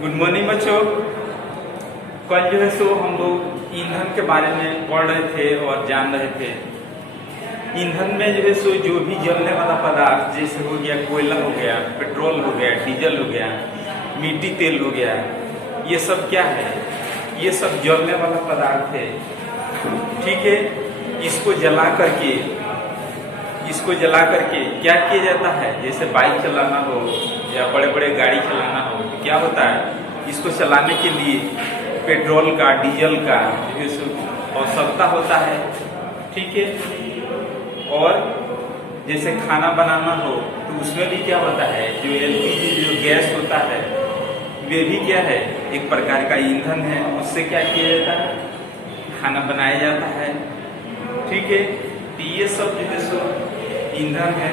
Good morning बच्चों। कल जो है सो हम लोग ईंधन के बारे में पढ़ रहे थे और जान रहे थे। ईंधन में जो है सो जो भी जलने वाला पदार्थ जैसे हो गया कोयला, हो गया पेट्रोल, हो गया डीजल, हो गया मिट्टी तेल, हो गया, ये सब क्या है? ये सब जलने वाला पदार्थ है। ठीक है, इसको जला करके क्या किया जाता है? जैसे बाइक चलाना हो या बड़े बड़े गाड़ी चलाना हो तो क्या होता है? इसको चलाने के लिए पेट्रोल का, डीजल का आवश्यकता होता है। ठीक है, और जैसे खाना बनाना हो तो उसमें भी क्या होता है? जो एलपीजी जो गैस होता है वे भी क्या है? एक प्रकार का ईंधन है। उससे क्या किया जाता है? खाना बनाया जाता है। ठीक है, तो ये सब जो है सो ईंधन है।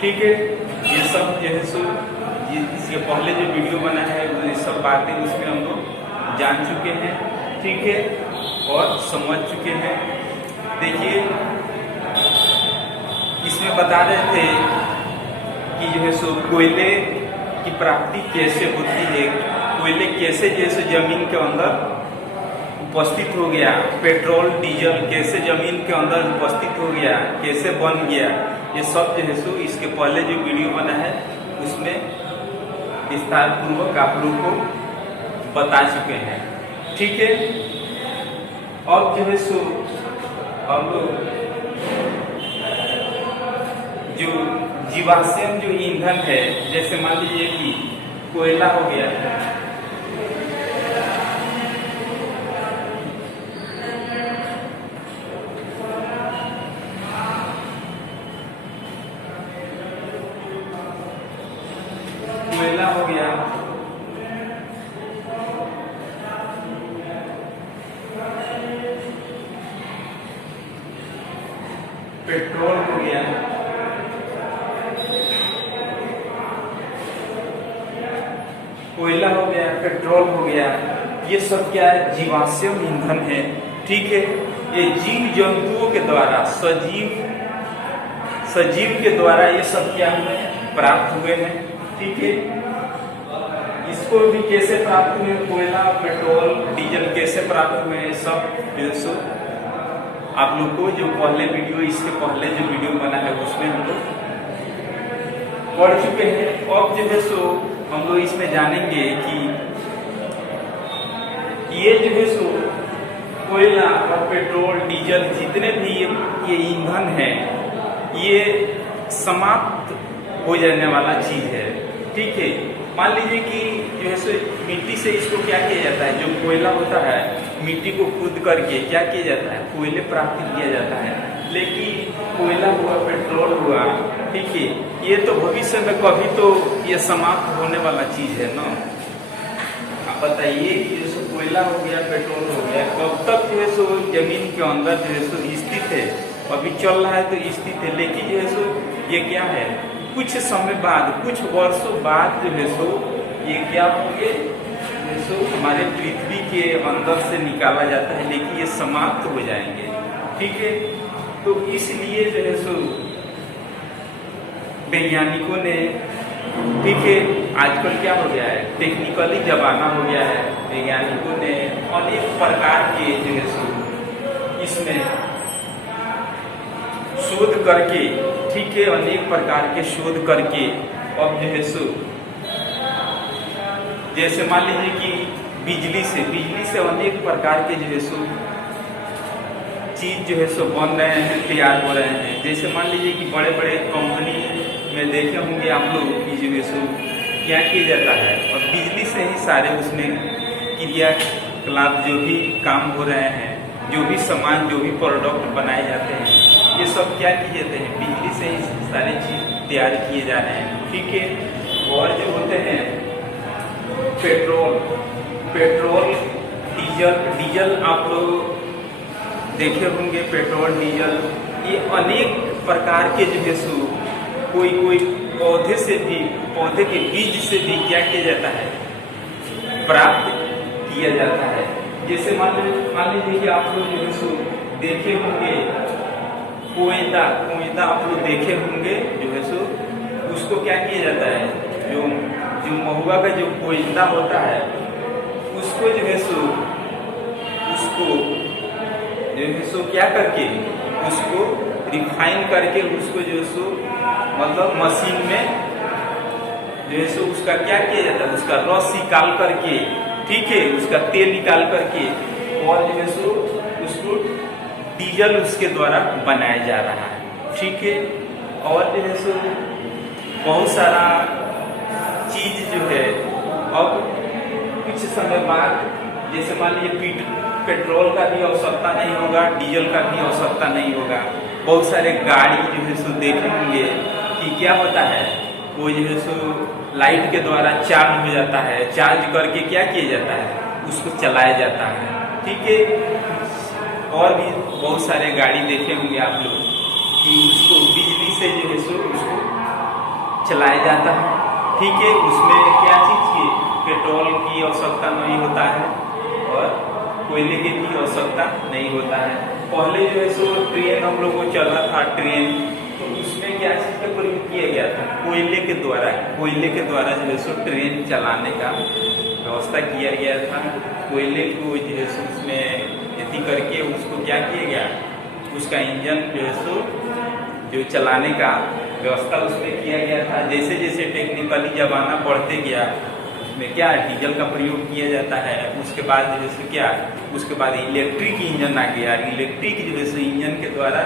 ठीक है, ये सब जो है सो इसके पहले जो वीडियो बना है वो ये सब बातें उसमें हम लोग जान चुके हैं। ठीक है, और समझ चुके हैं। देखिए, इसमें बता रहे थे कि जो है सो कोयले की प्राप्ति कैसे होती है, कोयले कैसे जैसे जमीन के अंदर उपस्थित हो गया, पेट्रोल डीजल कैसे जमीन के अंदर उपस्थित हो गया, कैसे बन गया, ये सब जो है सो इसके पहले जो वीडियो बना है उसमें विस्तार पूर्वक आप लोग को बता चुके हैं। ठीक है, अब जो है सो हम लोग जो जीवाश्म जो ईंधन है, जैसे मान लीजिए कि कोयला हो गया, कोयला हो गया, पेट्रोल हो गया, कोयला हो गया, पेट्रोल हो गया, ये सब क्या है? जीवाश्म ईंधन है। ठीक है, ये जीव जंतुओं के द्वारा, सजीव के द्वारा ये सब क्या हुए? प्राप्त हुए हैं। ठीक है, इसको भी कैसे प्राप्त हुए? कोयला, पेट्रोल, डीजल कैसे प्राप्त हुए? सब जो सो आप लोग को जो पहले वीडियो, इसके पहले जो वीडियो बना है उसमें हम लोग पढ़ चुके हैं। अब जो है सो हम लोग इसमें जानेंगे कि ये जो है सो कोयला और पेट्रोल, डीजल जितने भी ये ईंधन है, ये समाप्त हो जाने वाला चीज है। ठीक है, मान लीजिए कि जो है सो मिट्टी से इसको क्या किया जाता है? जो कोयला होता है, मिट्टी को खोद करके क्या किया जाता है? कोयले प्राप्त किया जाता है। लेकिन कोयला हुआ, पेट्रोल हुआ, ठीक है, ये तो भविष्य में कभी तो ये समाप्त होने वाला चीज है ना। आप बताइए, जैसे कोयला हो गया, पेट्रोल हो गया, कब तक जो है सो जमीन के अंदर जो है सो स्थित है? अभी चल रहा है तो स्थित है, लेकिन जो है सो ये क्या है? कुछ समय बाद, कुछ वर्षों बाद जो है सो ये क्या होंगे? सो हमारे पृथ्वी के अंदर से निकाला जाता है, लेकिन ये समाप्त हो जाएंगे। ठीक है, तो इसलिए जो है सो वैज्ञानिकों ने, ठीक है, आजकल क्या हो गया है? टेक्निकली जमाना हो गया है। वैज्ञानिकों ने अनेक प्रकार के जो है सो इसमें शोध करके, ठीक है, अनेक प्रकार के शोध करके अब जो है सो जैसे मान लीजिए कि बिजली से अनेक प्रकार के जो है सो चीज जो है सो बन रहे हैं, तैयार हो रहे हैं। जैसे मान लीजिए कि बड़े बड़े कंपनी में देखे होंगे आप लोग कि जो है सो क्या किया जाता है, और बिजली से ही सारे उसमें क्रियाकलाप जो भी काम हो रहे हैं, जो भी सामान, जो भी प्रोडक्ट बनाए जाते हैं, ये सब क्या किए जाते हैं? बिजली से ही सारी चीज तैयार किए जा रहे हैं। ठीक है, और जो होते हैं पेट्रोल, डीजल आप लोग देखे होंगे। पेट्रोल, डीजल ये अनेक प्रकार के जो है सो कोई पौधे के बीज से भी क्या किया जाता है? प्राप्त किया जाता है। जैसे मान लीजिए कि आप लोग जो है सो देखे होंगे कोयदा आप लोग देखे होंगे जो है किया जाता है, जो जो महुआ का जो कोयला होता है उसको जो है सो उसको जो है सो क्या करके उसको रिफाइन करके उसको जो है सो मतलब मशीन में जो है सो उसका क्या किया जाता है, उसका रस निकाल करके, ठीक है, उसका तेल निकाल करके और जो है सो उसको डीजल उसके द्वारा बनाया जा रहा है, ठीक है। और जो है सो बहुत सारा चीज जो है अब कुछ समय बाद, जैसे मान लीजिए पेट्रोल का भी आवश्यकता नहीं होगा, डीजल का भी आवश्यकता नहीं होगा। बहुत सारे गाड़ी जो है सो देखेंगे कि क्या होता है, वो जो है सो लाइट के द्वारा चार्ज हो जाता है, चार्ज करके क्या किया जाता है, उसको चलाया जाता है, ठीक है। और भी बहुत सारे गाड़ी देखे होंगे आप लोग कि उसको बिजली से जो है सो उसको चलाया जाता है, ठीक है। उसमें क्या चीज़ की पेट्रोल की आवश्यकता नहीं होता है और कोयले की भी आवश्यकता नहीं होता है। पहले जो है सो ट्रेन हम लोग को चल रहा था, ट्रेन, तो उसमें क्या चीज़ का प्रयोग किया गया था, कोयले के द्वारा जो है सो ट्रेन चलाने का व्यवस्था किया गया था। कोयले को जो है सो उसमें खेती करके उसको क्या किया गया, उसका इंजन जो है सो जो चलाने का व्यवस्था उसमें किया गया था। जैसे जैसे टेक्निकली जमाना बढ़ते गया उसमें क्या डीजल का प्रयोग किया जाता है। उसके बाद जो है सो क्या, उसके बाद इलेक्ट्रिक इंजन आ गया। इलेक्ट्रिक जो है सो इंजन के द्वारा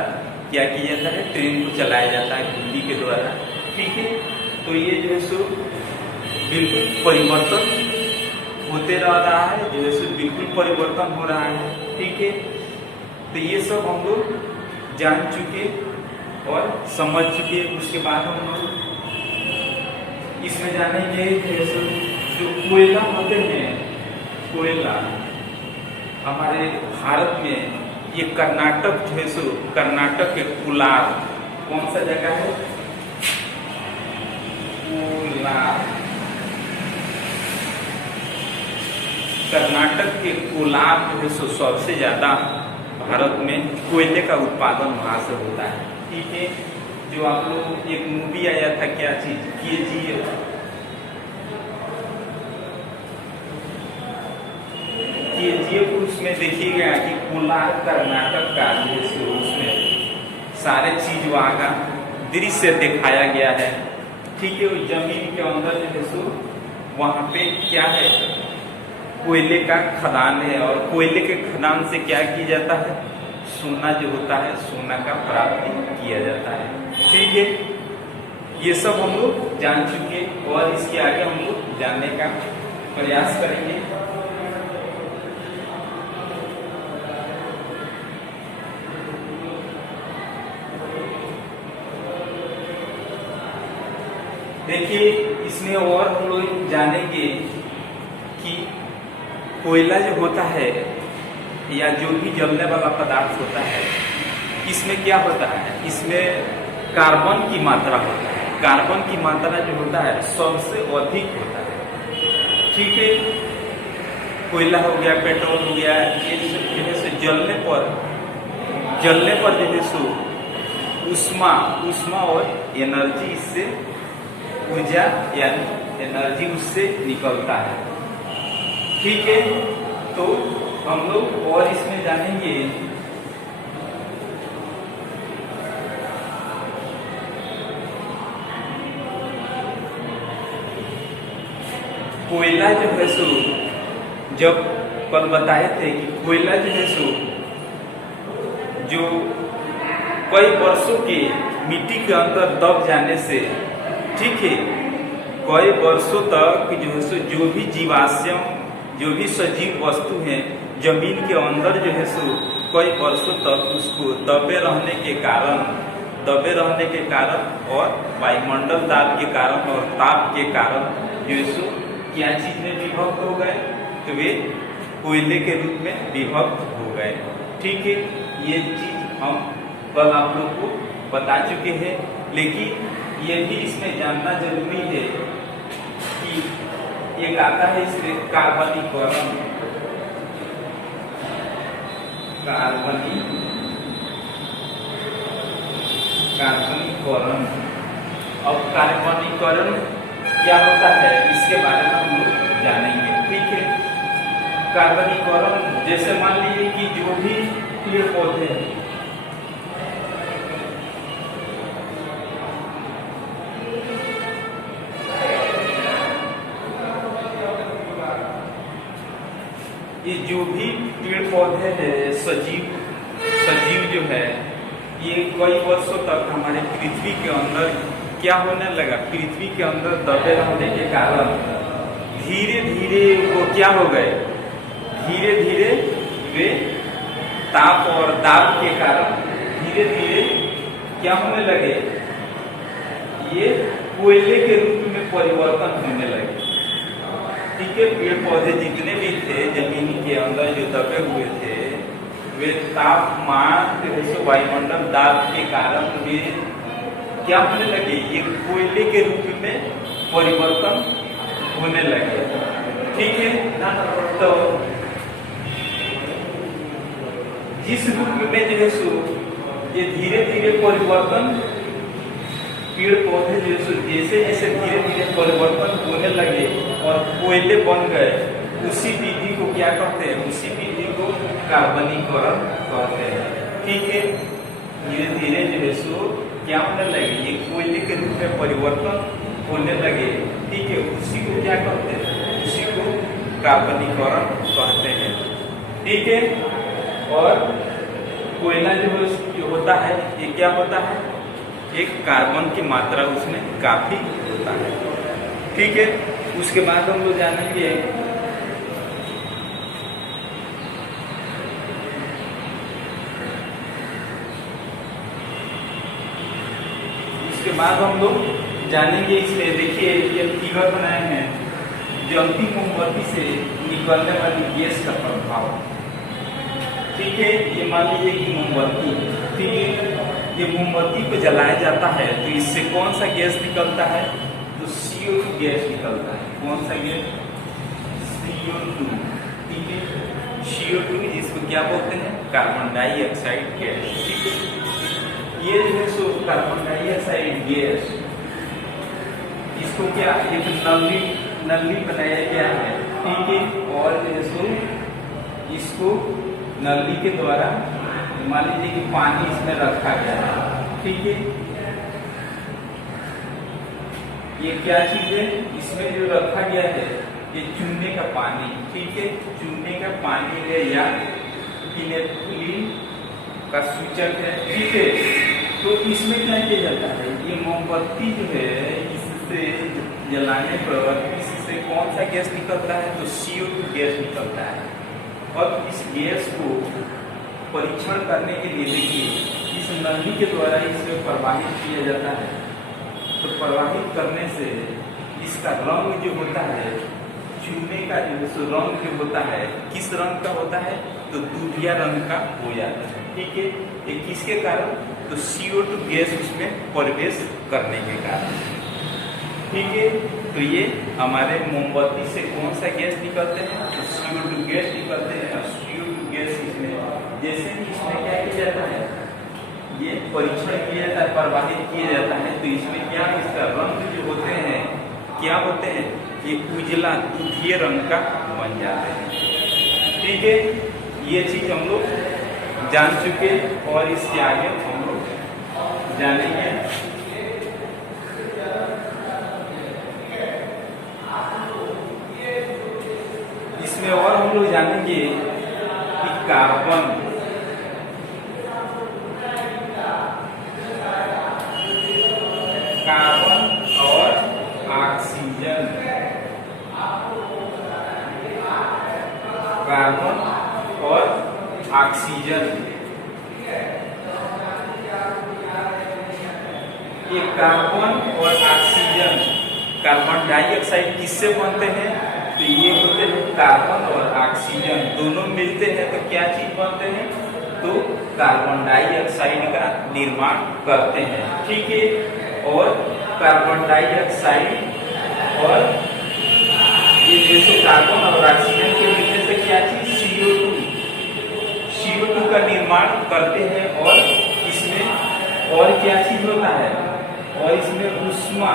क्या किया जाता है, ट्रेन को चलाया जाता है बिजली के द्वारा, ठीक है। तो ये जो है सो बिल्कुल परिवर्तन होते रह रहा है, जो है सो बिल्कुल परिवर्तन हो रहा है, ठीक है। तो ये सब हम लोग जान चुके और समझ चुके। उसके बाद हम लोग इसमें जानेंगे जो कोयला होते हैं, कोयला हमारे भारत में ये कर्नाटक जो है सो कर्नाटक के कोलार, कौन सा जगह है, कोलार, कर्नाटक के कोलार जो है सो सबसे ज्यादा भारत में कोयले का उत्पादन वहां से होता है, ठीक है। जो आप लोग एक मूवी आया था, क्या चीज, केजीएफ, उसमें देखिएगा कि कोलार कर्नाटक का जो है सो उसमें सारे चीज वहाँ का दृश्य दिखाया गया है, ठीक है। उस जमीन के अंदर जो है सो वहाँ पे क्या है, कोयले का खदान है और कोयले के खदान से क्या किया जाता है, सोना जो होता है, सोना का प्राप्ति किया जाता है, ठीक है। ये सब हम लोग जान चुके और इसके आगे हम लोग जानने का प्रयास करेंगे। देखिए इसमें और हम लोग जानेंगे कि कोयला जो होता है या जो भी जलने वाला पदार्थ होता है, इसमें क्या होता है, इसमें कार्बन की मात्रा होता है। कार्बन की मात्रा जो होता है सबसे अधिक होता है, ठीक है। कोयला हो गया, पेट्रोल हो गया, ये जो है सो जलने पर जो है सो उष्मा और एनर्जी, इससे ऊर्जा यानी एनर्जी उससे निकलता है, ठीक है। तो हम लोग और इसमें जानेंगे कोयला जो है सो, जब कल बताए थे कि कोयला जो है सो जो कई वर्षों के मिट्टी के अंदर दब जाने से, ठीक है, कई वर्षों तक जो है सो जो भी जीवाश्म, जो भी सजीव वस्तु हैं जमीन के अंदर जो है सो कई वर्षों तक उसको दबे रहने के कारण और वायुमंडल दाब के कारण और ताप के कारण जो है सो क्या चीज में विभक्त हो गए, तो वे कोयले के रूप में विभक्त हो गए, ठीक है। ये चीज हम कल आप लोग को बता चुके हैं, लेकिन ये भी इसमें जानना जरूरी है कि एक आता है इसमें कार्बनीकरण, अब कार्बनीकरण क्या होता है इसके बारे में हम लोग जानेंगे। ठीक है, कार्बनीकरण जैसे मान लीजिए कि जो भी पेड़ पौधे हैं, ये जो भी पेड़ पौधे हैं, सजीव जो है, ये कई वर्षों तक हमारे पृथ्वी के अंदर क्या होने लगा, पृथ्वी के अंदर दबे रहने के कारण धीरे धीरे वो क्या हो गए, धीरे धीरे वे ताप और दाब के कारण धीरे धीरे क्या होने लगे, ये कोयले के रूप में परिवर्तन होने लगे। ठीक है, पेड़ पौधे जितने भी थे जमीन के अंदर जो दबे हुए थे, वे तापमान वायुमंडल दाब के कारण वे क्या होने लगे, ये कोयले के रूप में परिवर्तन होने लगे। ठीक है, तो जिस रूप में जो है सो ये धीरे धीरे परिवर्तन पेड़ पौधे जैसे जैसे धीरे धीरे परिवर्तन होने लगे और कोयले बन गए, उसी विधि को क्या कहते हैं, उसी विधि को कार्बनीकरण कहते हैं। ठीक है, धीरे धीरे जो है सो क्या होने लगे, ये कोयले के रूप में परिवर्तन होने लगे। ठीक है, उसी को क्या कहते हैं, उसी को कार्बनीकरण कहते हैं। ठीक है, और कोयला जो होता है ये क्या होता है, एक कार्बन की मात्रा उसमें काफी होता है। ठीक है, उसके बाद हम लोग जानेंगे इसमें देखिए ये फिगर बनाए हैं, जलती मोमबत्ती से निकलने वाली गैस का प्रभाव। ठीक है, ये मान लीजिए कि मोमबत्ती, ठीक है, ये मोमबत्ती को जलाया जाता है तो इससे कौन सा गैस निकलता है, तो CO2 गैस निकलता है। कौन सा गैस, CO2। ठीक है, CO2 इसको क्या बोलते हैं, कार्बन डाइऑक्साइड गैस। ठीक है, ये जो है सो कार्बन डाइऑक्साइड गैस, इसको क्या एक नली बनाया गया है। ठीक है, और जो है सो इसको नली के द्वारा मान लीजिए कि पानी इसमें रखा गया है। ठीक है, ये क्या चीज है, इसमें जो रखा गया है ये चूने का पानी। ठीक है, चूने का पानी है या फिनेल्फ्थलीन का सूचक है। ठीक है, तो इसमें क्या किया जाता है, ये मोमबत्ती जो है इससे जलाने पर इससे कौन सा गैस निकलता है, तो CO2 गैस निकलता है। और इस गैस को परीक्षण करने के लिए देखिए इस नली के द्वारा इसे प्रवाहित किया जाता है। तो प्रवाहित करने से इसका रंग जो होता है, चूने का जो रंग जो होता है, किस रंग का होता है, तो दूधिया रंग का हो जाता है। ठीक है, ये किसके कारण, तो CO2 गैस उसमें प्रवेश करने के कारण। ठीक है, तो ये हमारे मोमबत्ती से कौन सा गैस निकलते हैं, तो CO2 गैस निकलते हैं। और CO2 गैस इसमें जैसे ही इसमें क्या किया जाता है, ये परीक्षण किया जाता है, प्रवाहित किया जाता है, तो इसमें क्या इसका रंग जो होते हैं क्या होते हैं, ये उजला दूधिया रंग का बन जाते हैं। ठीक है, ये चीज हम लोग जान चुके और इसके आगे हम लोग जानेंगे। इसमें और हम लोग जानेंगे कि कार्बन और ऑक्सीजन, कार्बन और ऑक्सीजन, ये कार्बन और ऑक्सीजन, कार्बन डाइऑक्साइड किससे बनते हैं, तो ये होते हैं कार्बन और ऑक्सीजन दोनों मिलते हैं तो क्या चीज बनते हैं, तो कार्बन डाइऑक्साइड का निर्माण करते हैं। ठीक है, और कार्बन डाइऑक्साइड और ये जैसे कार्बन और ऑक्सीजन के मिलने से क्या चीज, CO2 का निर्माण करते हैं। और इसमें और क्या चीज होता है, और इसमें ऊष्मा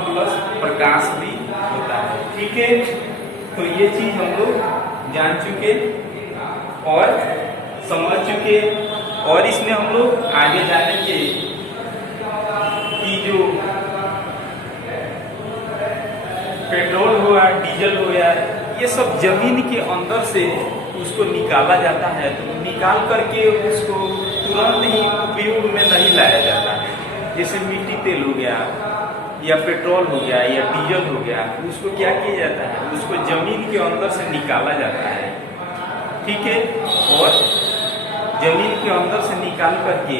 प्लस प्रकाश भी होता है। ठीक है, तो ये चीज हम लोग जान चुके और समझ चुके, और इसमें हम लोग आगे जानेंगे कि जो पेट्रोल हुआ, डीजल हुआ, ये सब जमीन के अंदर से उसको निकाला जाता है। तो निकाल करके उसको तुरंत ही उपयोग में नहीं लाया जाता है। जैसे मिट्टी तेल हो गया या पेट्रोल हो गया या डीजल हो गया, उसको क्या किया जाता है, उसको जमीन के अंदर से निकाला जाता है। ठीक है, और जमीन के अंदर से निकाल करके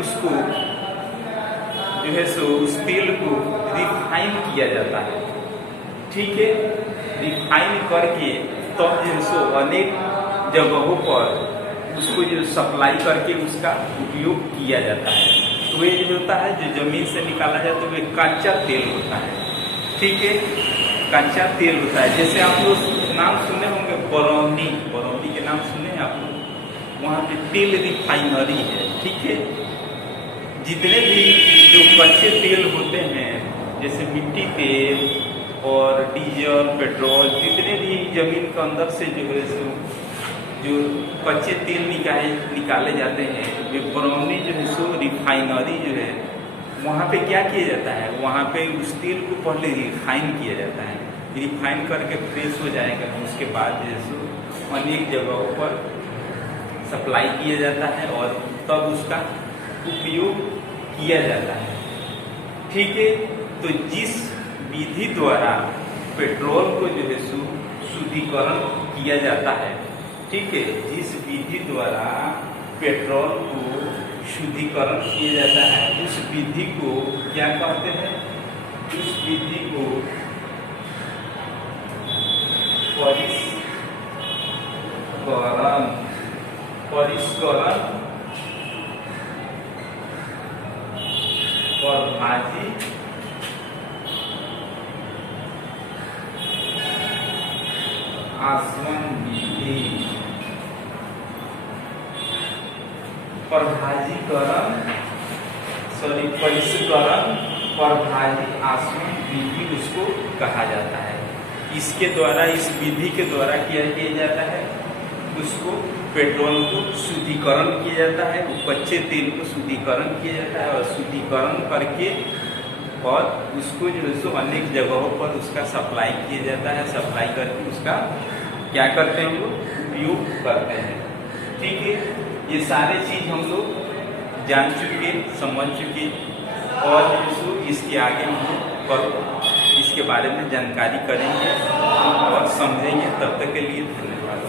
उसको जो है सो उस तेल को रिफाइन किया जाता है। ठीक है, रिफाइन करके तब जो है सो अनेक जगहों पर उसको जो सप्लाई करके उसका उपयोग किया जाता है। तो ये जो होता है, जो जमीन से निकाला जाता है, वो कच्चा तेल होता है। ठीक है, कच्चा तेल होता है। जैसे आप लोग नाम सुने होंगे बरौनी के नाम सुने हैं आप लोग, वहाँ पे तेल रिफाइनरी है। ठीक है, जितने भी जो कच्चे तेल होते हैं, जैसे मिट्टी तेल और डीजल, पेट्रोल, जितने भी जमीन के अंदर से जो है सो जो कच्चे तेल निकाले जाते हैं, वे बरौनी जो है सो रिफाइनरी जो है, वहाँ पे क्या किया जाता है, वहाँ पे उस तेल को पहले रिफाइन किया जाता है। रिफाइन करके फ्रेश हो जाएगा, उसके बाद जो है सो अनेक जगहों पर सप्लाई किया जाता है और तब उसका उपयोग किया जाता है। ठीक है, तो जिस विधि द्वारा पेट्रोल को जो है शुद्धिकरण किया जाता है, ठीक है, जिस विधि द्वारा पेट्रोल को शुद्धिकरण किया जाता है, उस विधि को क्या कहते हैं, उस विधि को परिष्करण और भाजी आसवन विधि, परिष्करण प्रभाजी आसवन विधि उसको कहा जाता है। इसके द्वारा, इस विधि के द्वारा क्या किया जाता है, उसको पेट्रोल को शुद्धिकरण किया जाता है, कच्चे तेल को शुद्धिकरण किया जाता है और शुद्धिकरण करके और उसको जो है सो अनेक जगहों पर उसका सप्लाई किया जाता है। सप्लाई करके उसका क्या करते हैं, हम लोग उपयोग करते हैं। ठीक है, ये सारे चीज हम लोग जान चुके, समझ चुके, और जो इसके आगे हम लोग इसके बारे में जानकारी करेंगे और समझेंगे। तब तक के लिए धन्यवाद।